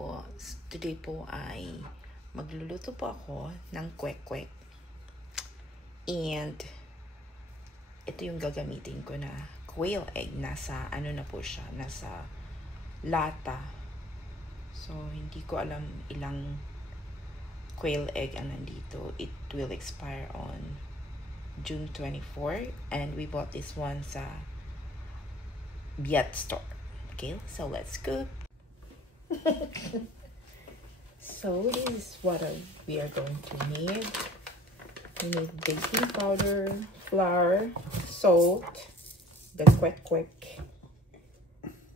po. Today po ay magluluto po ako ng kwek-kwek. And ito yung gagamitin ko na quail egg. Nasa ano na po siya, nasa lata. So hindi ko alam ilang quail egg ang nandito. It will expire on June 24, and we bought this one sa Biat store. Okay, so let's cook. So this is what we are going to need. We need baking powder, flour, salt, the kwek-kwek.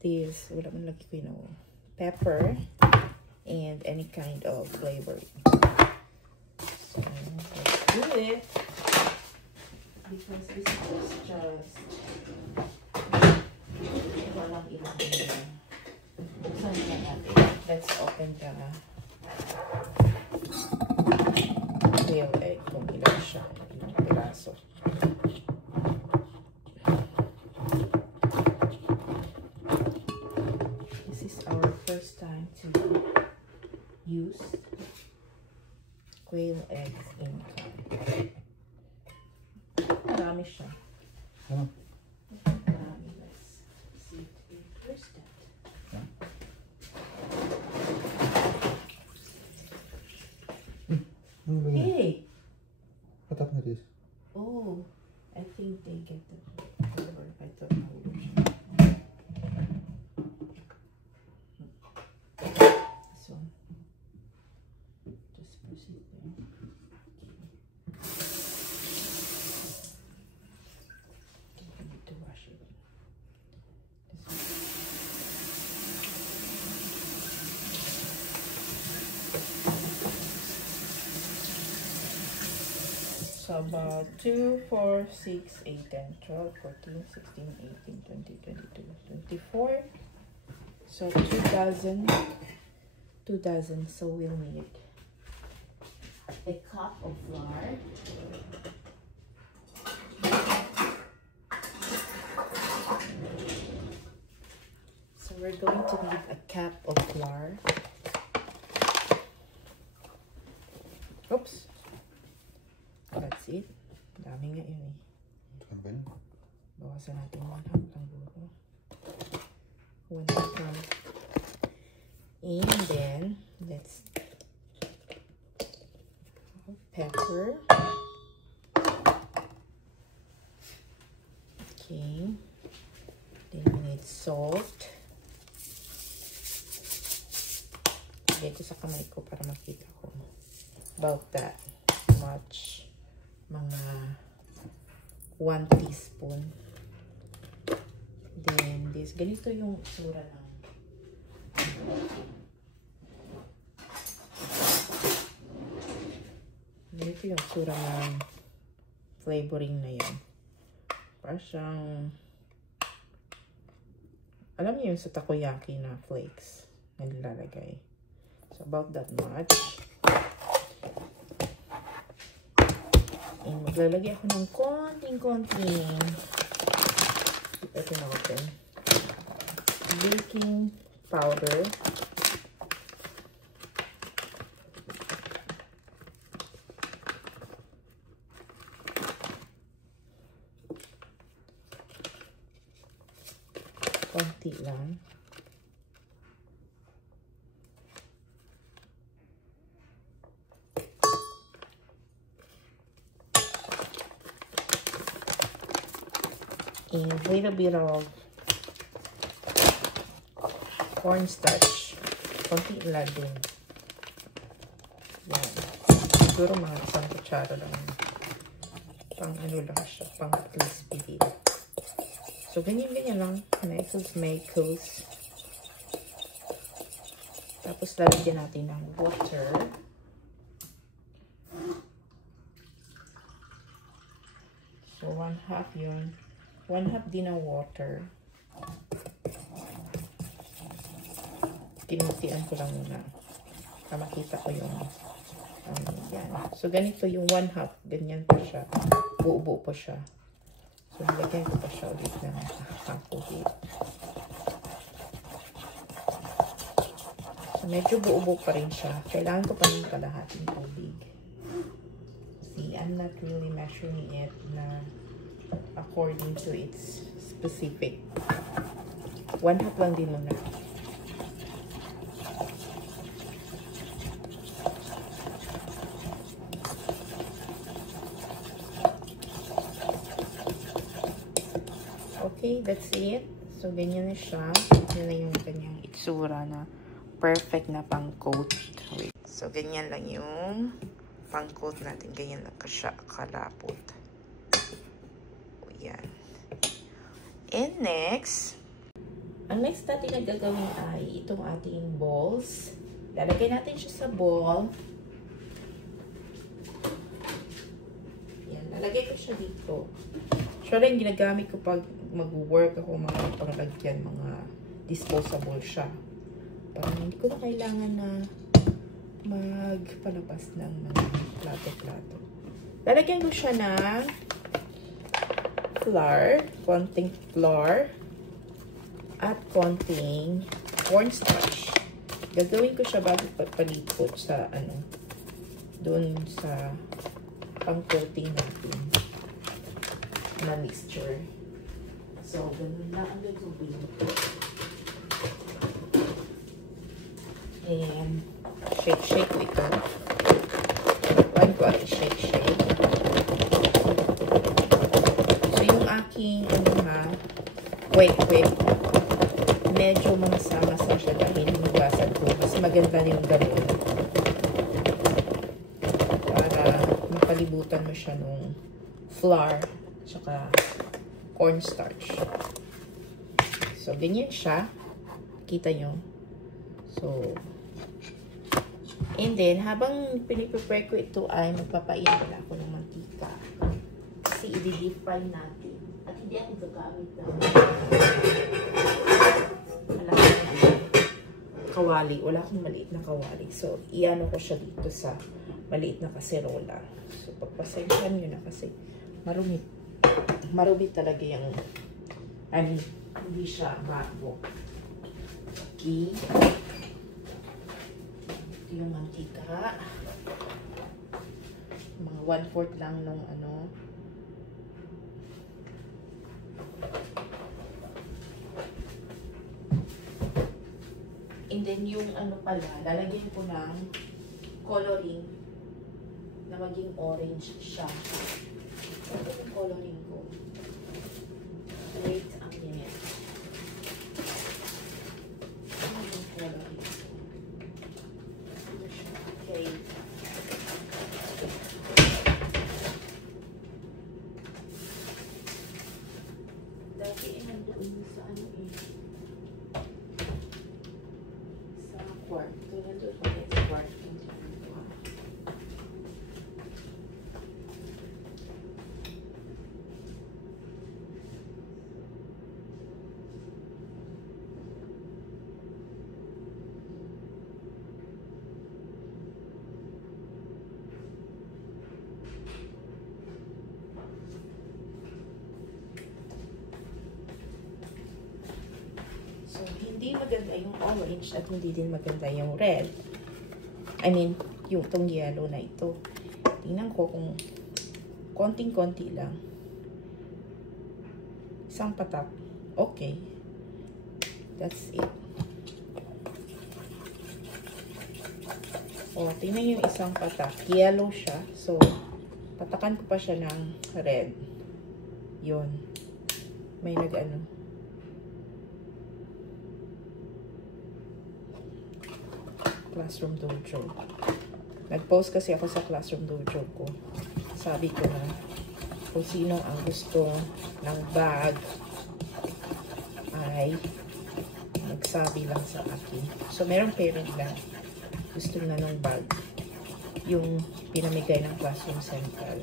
This, wala man lagi ko yun, pepper, and any kind of flavor. So let's do it. Because this is just walang ilang buksan na natin. Let's open the quail egg kung ilan siya, ilang piraso. This is our first time to use quail eggs in can. Marami siya. Marami. Let's see. Where's that? Hey! What happened to this? Oh, I think they get the flavor. I don't know which. This one. Just push it there. I need to wash it. This one. So about 2, 4, 6, 8, 10, 12, 14, 16, 18, 20, 22, 24. So 2,000. So we'll need a cup of flour. So we're going to need a cup of flour. Oops. That's it. Dami nga yun eh. Bawasan natin 1 half lang dito. 1 half. And then, let's pepper. Okay. Then we need salt. Lagay ko sa kamay ko para makita ko. About that much. Mga 1 teaspoon. Then this, ganito yung sura ng ganito yung sura ng flavoring na yan. Parang siyang, alam niyo yung sa takoyaki na flakes na nilalagay. So about that much. And maglalagay ako ng konting ito na open. Baking powder. Konti lang. And a little bit of cornstarch. Konti lang din. Yan. Siguro mga isang kutsara lang. Pang ano lang siya. Pang crispy din. So, ganyan-ganyan lang. Mekos. Tapos, lalagyan natin ng water. So, 1 half yun. 1 half din ng water. Tinutian ko lang muna. Para makita ko yung yan. So, ganito yung 1 half. Ganyan pa siya. Buo-buo pa siya. So, nilagyan ko pa siya ulit ng half ulit. So, medyo buo-buo pa rin siya. Kailangan ko pa ng kalahating tubig. See, I'm not really measuring it na according to its specific. 1 half lang din muna. Okay, that's it. So, ganyan na siya. Yan na yung kanyang itsura na perfect na pang-coat. So, ganyan lang yung pang-coat natin. Ganyan lang siya kalapot. O, yan. And next, ang next natin na gagawin ay itong ating balls. Lalagay natin siya sa ball. Yan, lalagay ko siya dito. Siya lang ginagamit ko pag mag-work ako, mga panglagyan, mga disposable siya. Parang hindi ko na kailangan na magpalabas ng mga plato-plato. Lalagyan ko siya ng flour, konting flour, at konting cornstarch. Gagawin ko siya bago palipot sa doon sa pang-coating natin na mixture. So, ganun lang ang gagawin. And, shake ko ito. Paano ko ay shake. So, yung aking, wait. Medyo masama-sama siya dahil hinugasan ko. Mas maganda yung ganun. Para makalibutan mo siya nung flour, tsaka cornstarch. So, ganyan siya. Kita nyo. So, and then, habang piniprepare ko ito ay magpapainit ako ng mantika. Kasi i-deep fry natin. At hindi ako gagamit ng kawali. Wala akong maliit na kawali. So, iano ko siya dito sa maliit na kaserola. So, pagpasensyahan nyo na kasi marumi talaga yung hindi siya bago. Okay. Ito yung mantika. Mga 1/4 lang nung and then yung pala, lalagyan ko ng coloring na maging orange siya. Ito yung coloring ko. Wait a minute. Ano yung coloring ko? Okay. Dati nandoon sa sa kwarto. Nandoon ulit sa kwarto. Hindi maganda yung orange at hindi din maganda yung red. I mean, yung itong yellow na ito. Tingnan ko kung konting-konti lang. Isang patak. Okay. That's it. O, tingnan yung isang patak. Yellow siya. So, patakan ko pa siya ng red. Yun. May Classroom Dojo. Nag-post kasi ako sa Classroom Dojo ko. Sabi ko na kung sino ang gusto ng bag ay magsabi lang sa akin. So, merong parent lang gusto na ng bag yung pinamigay ng Classroom Central.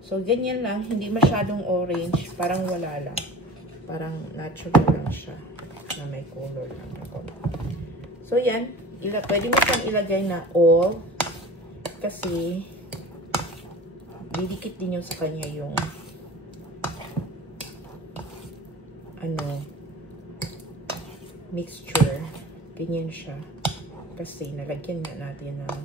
So, ganyan lang. Hindi masyadong orange. Parang wala lang. Parang natural lang siya na may color lang. So, yan. Pwede mo siyang ilagay na all kasi didikit din yung sa kanya yung mixture. Ganyan siya. Kasi nalagyan nga natin ng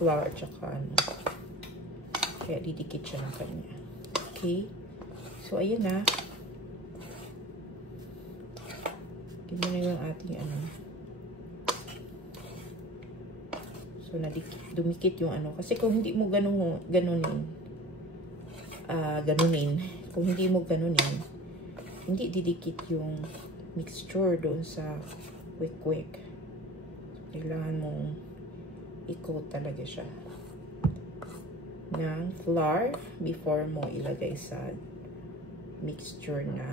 flour at saka ano. Kaya didikit siya ng kanya. Okay. So, ayan na. Ganyan na yung ating ano. So, dumikit yung ano. Kasi kung hindi mo ganunin, kung hindi mo ganunin, hindi didikit yung mixture doon sa quick. So, kailangan mong i-coat talaga siya ng flour before mo ilagay sa mixture na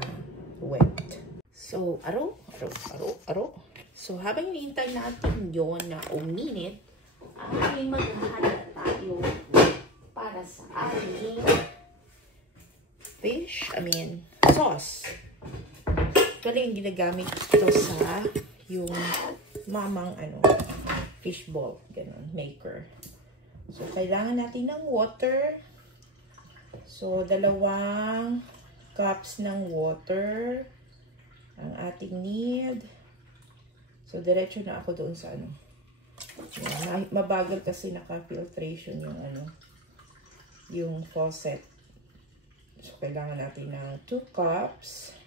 wet. So, aro. So, habang hinihintay natin yon na uminit, ay maghahanda tayo para sa ating sauce. Ito yung ginagamit ito sa yung mamang fishball, ganun, maker. So, kailangan natin ng water. So, 2 cups ng water ang ating need. So, diretso na ako doon sa ano. Yan, mabagal kasi naka-filtration yung faucet. So, kailangan natin ng 2 cups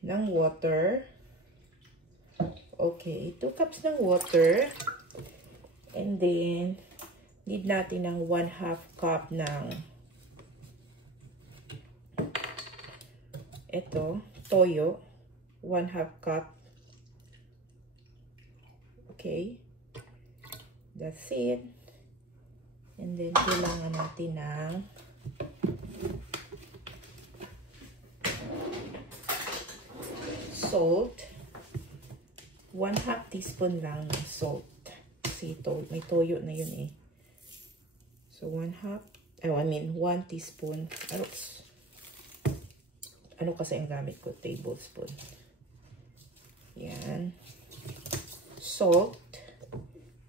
ng water. Okay, 2 cups ng water. And then, need natin ng 1/2 cup ng toyo. 1/2 cup. Okay. That's it. And then, kailangan natin ng salt. 1/2 teaspoon lang ng salt. Kasi may toyo na yun eh. So, 1 teaspoon. Ano kasi ang gamit ko? Tablespoon. Yan. Salt.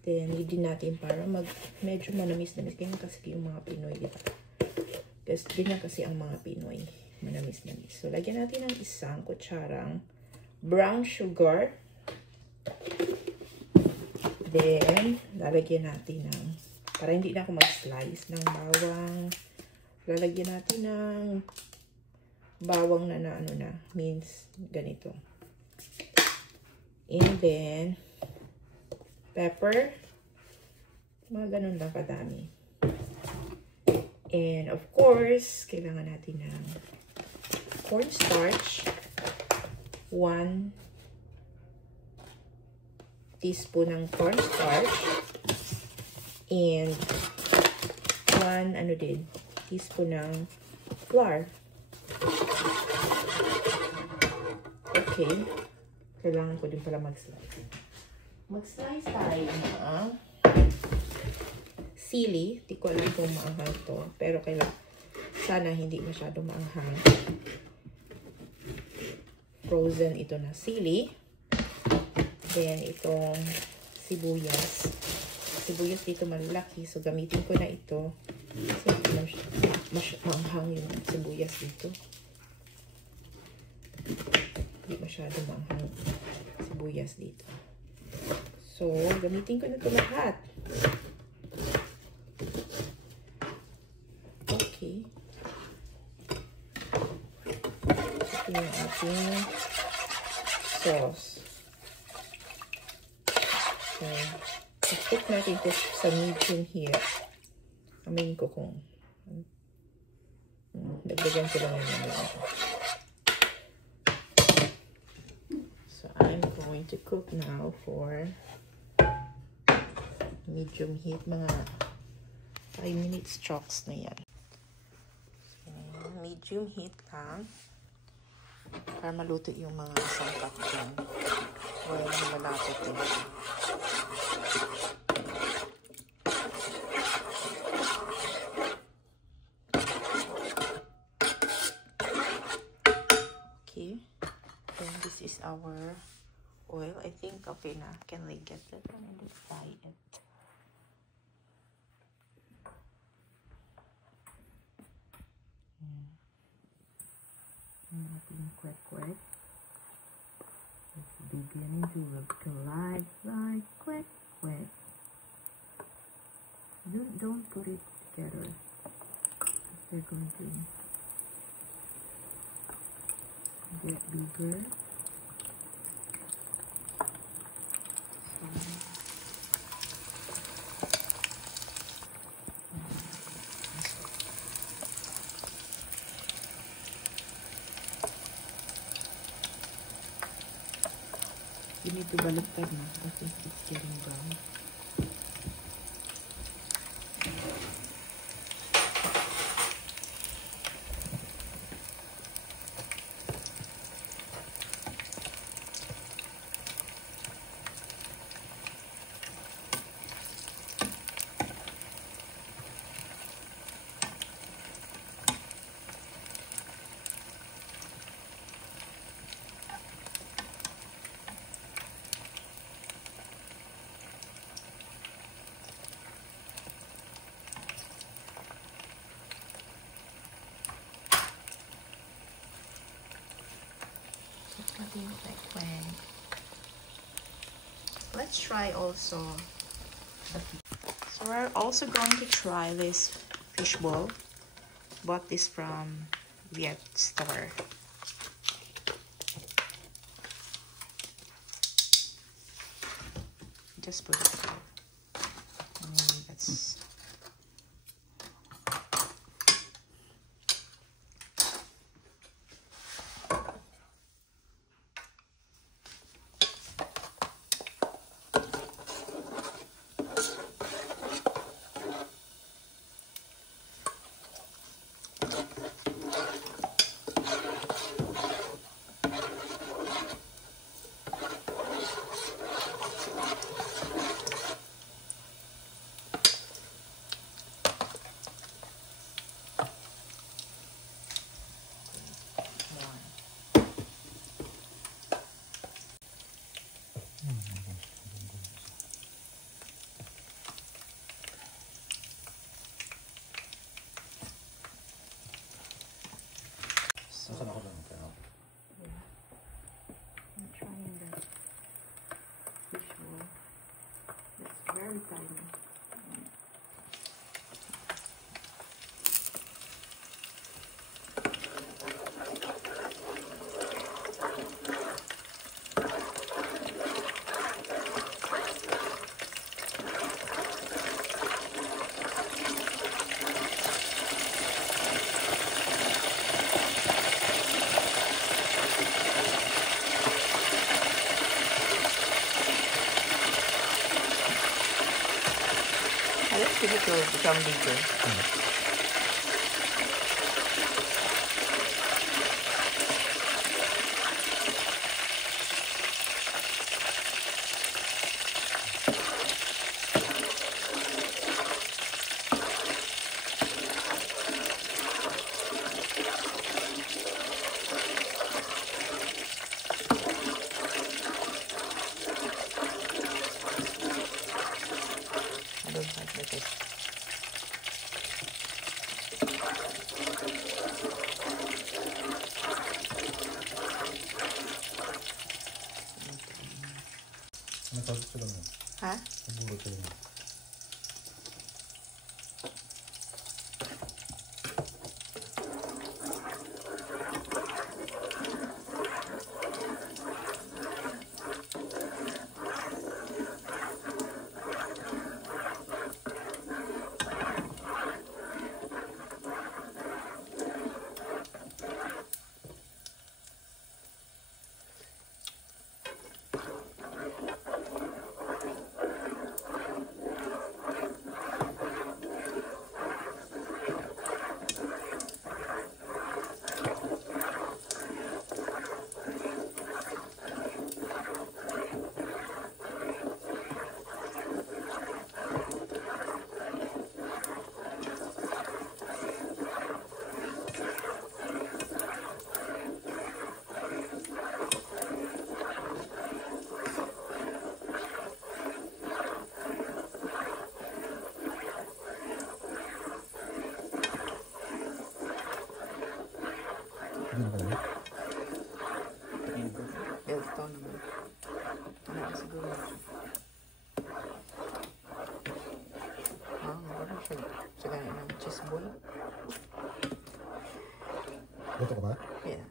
Then, din natin para medyo manamis-namis. Ganyan kasi yung mga Pinoy, diba? Ganyan kasi ang mga Pinoy. Manamis-namis. So, lagyan natin ng 1 kutsarang brown sugar. Then, lalagyan natin ng, para hindi na ako mag-slice ng bawang. Lalagyan natin ng bawang na means ganito. And then, pepper. Mga ganun lang kadami. And of course, kailangan natin ng cornstarch. 1 teaspoon ng cornstarch. And 1 teaspoon ng flour. Okay. Kailangan ko din pala mag-slice. Mag-slice tayo ng sili. Di ko alam kung maanghang to. Pero sana hindi masyado maanghang. Frozen ito na sili. Then, itong sibuyas. Sibuyas dito malaki. So, gamitin ko na ito. Kasi maanghang yung sibuyas dito. Hindi masyado maanghang sibuyas dito. So, gamitin ko na ito lahat. Okay. Ito yung ating sauce. So, i-cook natin ito sa medium heat. Amayin ko kung dagdagan ko lang yung So, I'm going to cook now for medium heat. Mga 5 minutes chocks na yan. So, medium heat lang. Para maluto yung mga sangkap dyan. Or malapot din. Okay. Then this is our oil. I think okay na. Can I get that one and fry it? Being quick. It's beginning to look like quick. Don't put it together. They're going to get bigger. You need to baliktad na kasi it's getting brown. Let's try also. So we're also going to try this fishbowl. Bought this from Viet store. Just put it there. That's I'm trying that fishbowl. It's very tiny. I don't think it will become bigger. I don't like the taste. Ha? Luto ka ba? Ayan.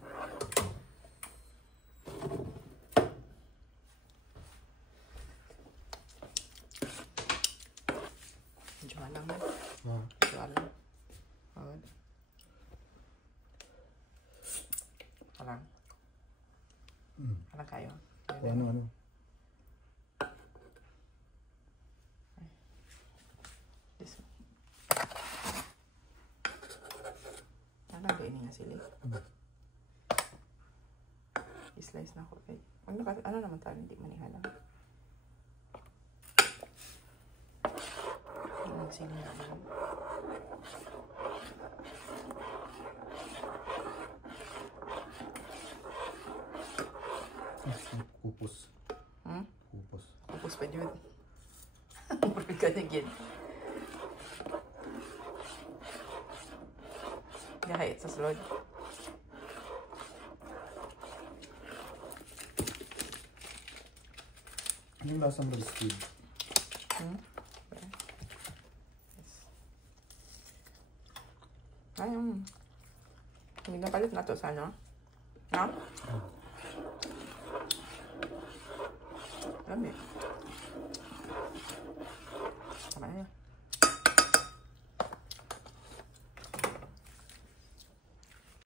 Medyo lang na. Medyo lang. Good. Alang. Alang kayo. Ano? This one. Alang ba ini nga sili? I-slice na ako. Okay. Ano naman tayo? Hindi manihala. Sili naman. Kupos. Kupos. Kupos pa yun. Murag ka na gid. Gahit sa sulod. Ano yung lasang rice cube? Ay, hindi na palit na to sa ano? Ha? Lami. Tama na yun.